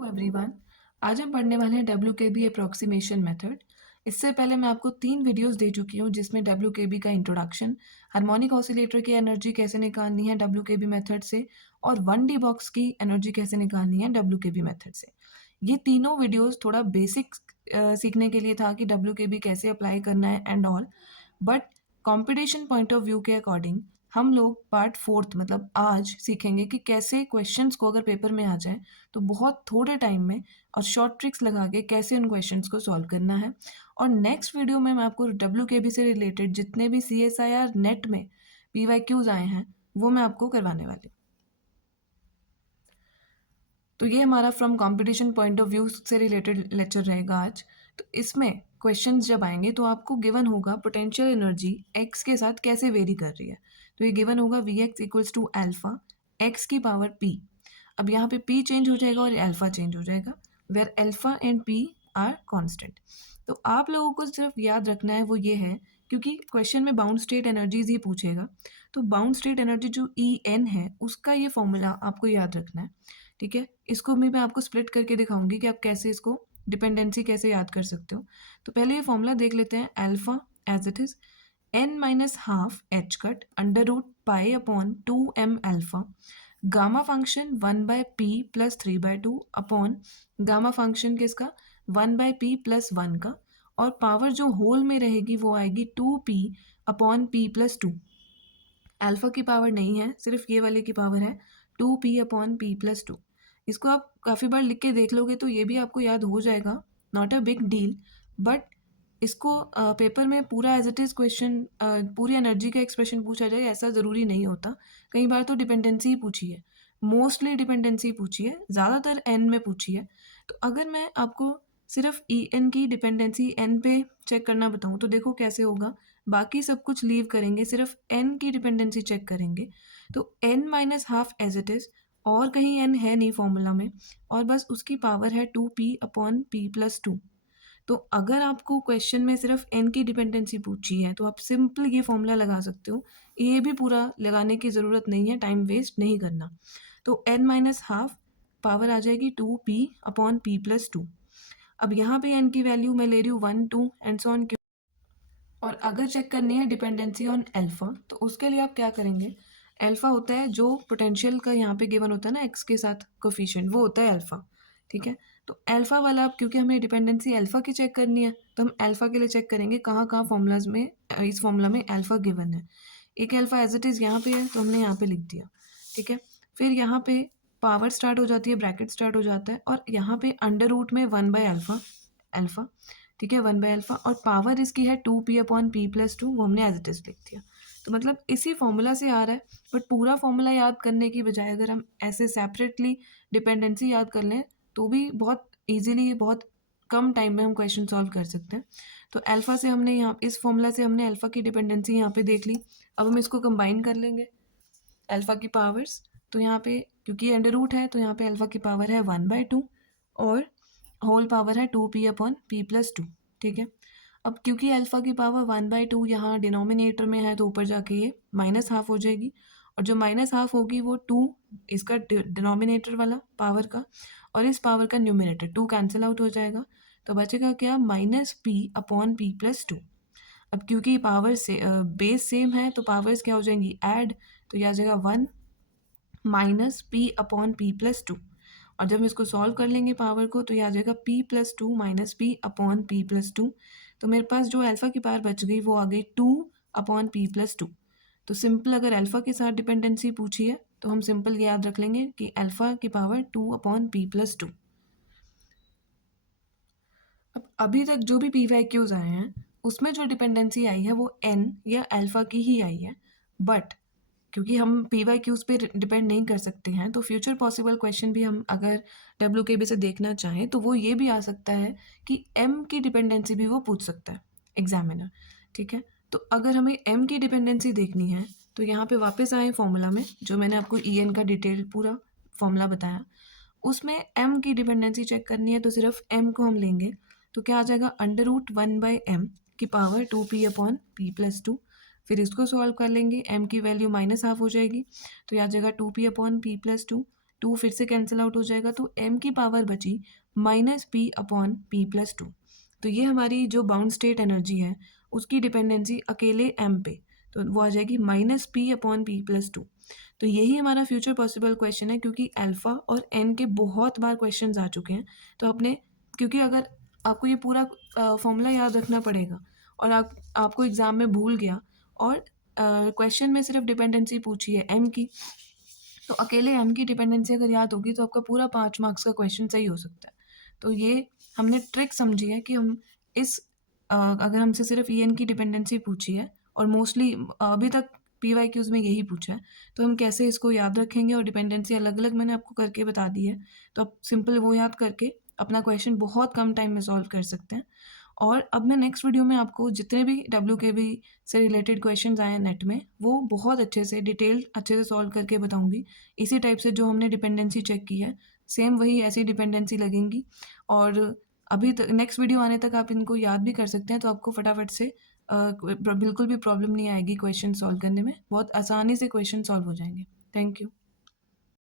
Hello everyone. आज हम पढ़ने वाले हैं डब्ल्यू के बी अप्रॉक्सीमेशन मेथड। इससे पहले मैं आपको 3 वीडियोस दे चुकी हूँ जिसमें डब्ल्यू के बी का इंट्रोडक्शन, हार्मोनिक ऑसिलेटर की एनर्जी कैसे निकालनी है डब्ल्यू के बी मेथड से, और 1D बॉक्स की एनर्जी कैसे निकालनी है डब्ल्यू के बी मेथड से। ये तीनों वीडियोस थोड़ा बेसिक सीखने के लिए था कि डब्ल्यू के बी कैसे अप्लाई करना है and all. But competition point of view के अकॉर्डिंग हम लोग पार्ट फोर्थ मतलब आज सीखेंगे कि कैसे क्वेश्चंस को अगर पेपर में आ जाए तो बहुत थोड़े टाइम में और शॉर्ट ट्रिक्स लगा के कैसे उन क्वेश्चंस को सॉल्व करना है। और नेक्स्ट वीडियो में मैं आपको डब्ल्यू के बी से रिलेटेड जितने भी C S I R NET में पी वाई क्यूज आए हैं वो मैं आपको करवाने वाली हूँ। तो ये हमारा from competition point of view से रिलेटेड लेक्चर रहेगा आज। तो इसमें क्वेश्चंस जब आएंगे तो आपको गिवन होगा पोटेंशियल एनर्जी एक्स के साथ कैसे वेरी कर रही है। तो ये गिवन होगा V X equals to alpha X की पावर पी। अब यहाँ पे पी चेंज हो जाएगा और अल्फा चेंज हो जाएगा, where alpha and P are constant. तो आप लोगों को सिर्फ याद रखना है वो ये है, क्योंकि क्वेश्चन में बाउंड स्टेट एनर्जीज ही पूछेगा, तो बाउंड स्टेट एनर्जी जो ई एन है उसका ये फॉर्मूला आपको याद रखना है। ठीक है, इसको भी मैं आपको स्प्लिट करके दिखाऊंगी कि आप कैसे इसको डिपेंडेंसी कैसे याद कर सकते हो। तो पहले ये फॉर्मूला देख लेते हैं। Alpha as it is n minus half H cut under root pi upon 2m alpha, gamma function 1/p plus 3/2 upon gamma function किसका 1/p प्लस 1 का, और पावर जो होल में रहेगी वो आएगी 2p upon p plus 2। Alpha की power नहीं है, सिर्फ ये वाले की पावर है 2p अपॉन p प्लस 2। इसको आप काफ़ी बार लिख के देख लोगे तो ये भी आपको याद हो जाएगा, not a big deal. But इसको पेपर में पूरा एज इट इज़ क्वेश्चन पूरी एनर्जी का एक्सप्रेशन पूछा जाए ऐसा ज़रूरी नहीं होता। कई बार तो डिपेंडेंसी ही पूछी है, मोस्टली डिपेंडेंसी पूछी है, ज़्यादातर एन में पूछी है। तो अगर मैं आपको सिर्फ ई एन की डिपेंडेंसी एन पे चेक करना बताऊँ तो देखो कैसे होगा। बाकी सब कुछ लीव करेंगे, सिर्फ एन की डिपेंडेंसी चेक करेंगे। तो N minus half as it is, और कहीं एन है नहीं फॉर्मूला में, और बस उसकी पावर है 2p अपॉन p प्लस 2। तो अगर आपको क्वेश्चन में सिर्फ एन की डिपेंडेंसी पूछी है तो आप सिंपल ये फॉर्मूला लगा सकते हो, ये भी पूरा लगाने की ज़रूरत नहीं है, टाइम वेस्ट नहीं करना। तो एन माइनस हाफ पावर आ जाएगी 2p अपॉन p प्लस 2। अब यहाँ पे एन की वैल्यू मैं ले रही हूँ 1 2 एंड सो ऑन। और अगर चेक करनी है डिपेंडेंसी ऑन एल्फा तो उसके लिए आप क्या करेंगे, एल्फा होता है जो पोटेंशियल का यहाँ पे गिवन होता है ना एक्स के साथ कोफिशिएंट, वो होता है एल्फा। ठीक है, तो एल्फा वाला आप क्योंकि हमें डिपेंडेंसी एल्फा की चेक करनी है तो हम एल्फा के लिए चेक करेंगे कहाँ कहाँ फॉर्मूलाज में इस फॉर्मूला में एल्फा गिवन है। एक एल्फा एज इट इज़ यहाँ पे है तो हमने यहाँ पे लिख दिया। ठीक है, फिर यहाँ पे पावर स्टार्ट हो जाती है, ब्रैकेट स्टार्ट हो जाता है, और यहाँ पे अंडर रूट में 1/अल्फा अल्फा। ठीक है, 1/अल्फा, और पावर इसकी है 2p अपॉन p प्लस 2, वो हमने एज इट इज लिख दिया। तो मतलब इसी फॉर्मूला से आ रहा है। बट पूरा फॉर्मूला याद करने की बजाय अगर हम ऐसे सेपरेटली डिपेंडेंसी याद कर लें तो भी बहुत ईजिली बहुत कम टाइम में हम क्वेश्चन सॉल्व कर सकते हैं। तो अल्फा से हमने यहाँ इस फॉर्मूला से हमने अल्फा की डिपेंडेंसी यहाँ पे देख ली। अब हम इसको कंबाइन कर लेंगे अल्फा की पावर्स। तो यहाँ पे क्योंकि अंडर रूट है तो यहाँ पे अल्फा की पावर है 1/2 और होल पावर है 2p अपॉन p प्लस 2। ठीक है, अब क्योंकि अल्फा की पावर 1/2 यहाँ डिनोमिनेटर में है तो ऊपर जाके ये माइनस हाफ हो जाएगी, और जो माइनस हाफ होगी वो 2 इसका डिनोमिनेटर वाला पावर का, और इस पावर का न्यूमिनेटर 2 कैंसिल आउट हो जाएगा। तो बचेगा क्या, minus p upon p plus 2। अब क्योंकि पावर से बेस सेम है तो पावर्स क्या हो जाएंगी, ऐड। तो यह आ जाएगा 1 minus p upon p plus 2, और जब हम इसको सॉल्व कर लेंगे पावर को तो ये आ जाएगा p plus 2 minus p upon p plus 2। तो मेरे पास जो अल्फ़ा की पावर बच गई वो आ गई 2 अपॉन p प्लस 2। तो सिंपल अगर अल्फ़ा के साथ डिपेंडेंसी पूछी है तो हम सिंपल याद रख लेंगे कि अल्फ़ा की पावर 2 अपॉन p प्लस 2। अब अभी तक जो भी पी वाई क्यूज आए हैं उसमें जो डिपेंडेंसी आई है वो एन या अल्फ़ा की ही आई है। बट क्योंकि हम पी वाई क्यूज पे डिपेंड नहीं कर सकते हैं तो फ्यूचर पॉसिबल क्वेश्चन भी हम अगर डब्ल्यू के बी से देखना चाहें तो वो ये भी आ सकता है कि एम की डिपेंडेंसी भी वो पूछ सकता है एग्जामिनर। ठीक है, तो अगर हमें एम की डिपेंडेंसी देखनी है तो यहाँ पे वापस आए फॉर्मूला में जो मैंने आपको ई एन का डिटेल पूरा फॉर्मूला बताया, उसमें एम की डिपेंडेंसी चेक करनी है तो सिर्फ एम को हम लेंगे। तो क्या आ जाएगा, अंडर रूट 1/m की power 2p upon p plus 2। फिर इसको सॉल्व कर लेंगे, m की वैल्यू माइनस हाफ हो जाएगी तो यहाँ आ जाएगा 2p अपॉन p प्लस 2। 2 फिर से कैंसिल आउट हो जाएगा, तो m की पावर बची -p/p+2। तो ये हमारी जो बाउंड स्टेट एनर्जी है, उसकी डिपेंडेंसी अकेले m पे, तो वो आ जाएगी -p/p+2। तो यही हमारा फ्यूचर पॉसिबल क्वेश्चन है, क्योंकि अल्फ़ा और n के बहुत बार क्वेश्चंस आ चुके हैं। तो अपने क्योंकि अगर आपको ये पूरा फॉर्मूला याद रखना पड़ेगा और आपको एग्ज़ाम में भूल गया और क्वेश्चन में सिर्फ डिपेंडेंसी पूछी है m की, तो अकेले m की डिपेंडेंसी अगर याद होगी तो आपका पूरा 5 मार्क्स का क्वेश्चन सही हो सकता है। तो ये हमने ट्रिक समझी है कि हम इस अगर हमसे सिर्फ en की डिपेंडेंसी पूछी है और मोस्टली अभी तक पीवाईक्यूज़ में यही पूछा है, तो हम कैसे इसको याद रखेंगे और डिपेंडेंसी अलग-अलग मैंने आपको करके बता दी है। तो आप सिंपल वो याद करके अपना क्वेश्चन बहुत कम टाइम में सॉल्व कर सकते हैं। और अब मैं नेक्स्ट वीडियो में आपको जितने भी WKB से रिलेटेड क्वेश्चंस आए हैं नेट में, वो बहुत अच्छे से डिटेल्ड अच्छे से सॉल्व करके बताऊँगी। इसी टाइप से जो हमने डिपेंडेंसी चेक की है, सेम वही ऐसी डिपेंडेंसी लगेंगी और अभी तक नेक्स्ट वीडियो आने तक आप इनको याद भी कर सकते हैं, तो आपको फटाफट से बिल्कुल भी प्रॉब्लम नहीं आएगी क्वेश्चन सॉल्व करने में। बहुत आसानी से क्वेश्चन सॉल्व हो जाएँगे। Thank you.